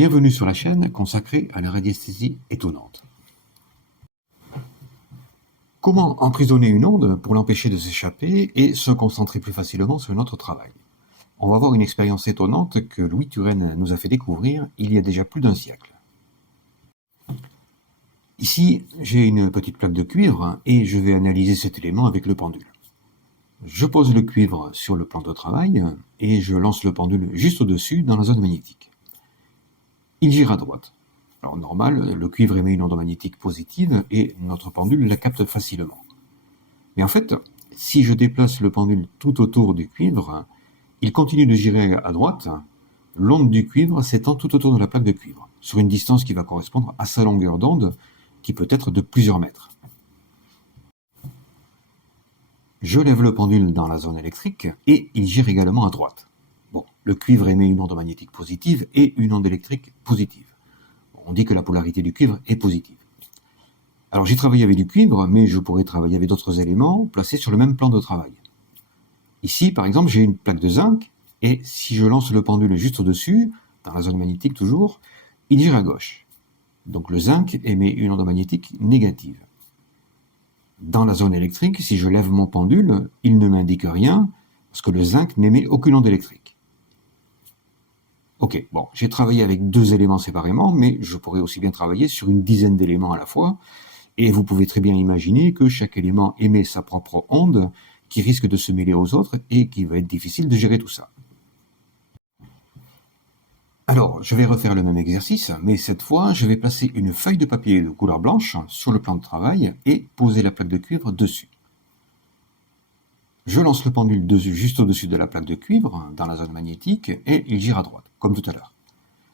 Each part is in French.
Bienvenue sur la chaîne consacrée à la radiesthésie étonnante. Comment emprisonner une onde pour l'empêcher de s'échapper et se concentrer plus facilement sur notre travail? On va voir une expérience étonnante que Louis Turenne nous a fait découvrir il y a déjà plus d'un siècle. Ici, j'ai une petite plaque de cuivre et je vais analyser cet élément avec le pendule. Je pose le cuivre sur le plan de travail et je lance le pendule juste au-dessus dans la zone magnétique. Il gire à droite. Alors normal, le cuivre émet une onde magnétique positive et notre pendule la capte facilement. Mais en fait, si je déplace le pendule tout autour du cuivre, il continue de girer à droite. L'onde du cuivre s'étend tout autour de la plaque de cuivre, sur une distance qui va correspondre à sa longueur d'onde, qui peut être de plusieurs mètres. Je lève le pendule dans la zone électrique et il gire également à droite. Bon, le cuivre émet une onde magnétique positive et une onde électrique positive. On dit que la polarité du cuivre est positive. Alors j'ai travaillé avec du cuivre, mais je pourrais travailler avec d'autres éléments placés sur le même plan de travail. Ici, par exemple, j'ai une plaque de zinc, et si je lance le pendule juste au-dessus, dans la zone magnétique toujours, il gire à gauche. Donc le zinc émet une onde magnétique négative. Dans la zone électrique, si je lève mon pendule, il ne m'indique rien, parce que le zinc n'émet aucune onde électrique. Ok, bon, j'ai travaillé avec deux éléments séparément, mais je pourrais aussi bien travailler sur une dizaine d'éléments à la fois, et vous pouvez très bien imaginer que chaque élément émet sa propre onde, qui risque de se mêler aux autres, et qu'il va être difficile de gérer tout ça. Alors, je vais refaire le même exercice, mais cette fois, je vais placer une feuille de papier de couleur blanche sur le plan de travail, et poser la plaque de cuivre dessus. Je lance le pendule juste au-dessus de la plaque de cuivre, dans la zone magnétique, et il gire à droite, comme tout à l'heure.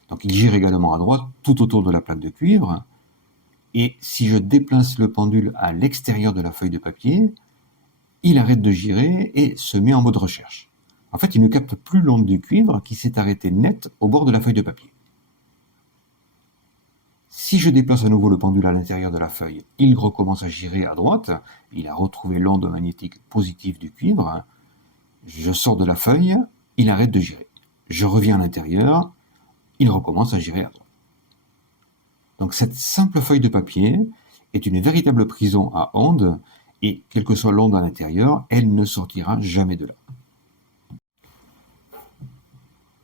Donc il gire également à droite, tout autour de la plaque de cuivre, et si je déplace le pendule à l'extérieur de la feuille de papier, il arrête de girer et se met en mode recherche. En fait, il ne capte plus l'onde du cuivre qui s'est arrêtée net au bord de la feuille de papier. Si je déplace à nouveau le pendule à l'intérieur de la feuille, il recommence à girer à droite. Il a retrouvé l'onde magnétique positive du cuivre. Je sors de la feuille, il arrête de girer. Je reviens à l'intérieur, il recommence à girer à droite. Donc cette simple feuille de papier est une véritable prison à ondes, et quelle que soit l'onde à l'intérieur, elle ne sortira jamais de là.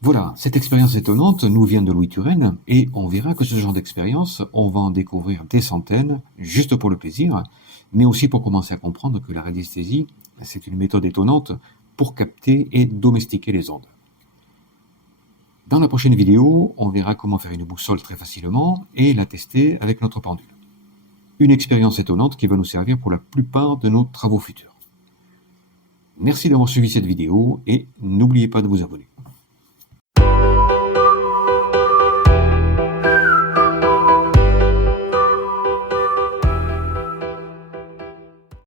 Voilà, cette expérience étonnante nous vient de Louis Turenne, et on verra que ce genre d'expérience, on va en découvrir des centaines, juste pour le plaisir, mais aussi pour commencer à comprendre que la radiesthésie, c'est une méthode étonnante pour capter et domestiquer les ondes. Dans la prochaine vidéo, on verra comment faire une boussole très facilement et la tester avec notre pendule. Une expérience étonnante qui va nous servir pour la plupart de nos travaux futurs. Merci d'avoir suivi cette vidéo et n'oubliez pas de vous abonner.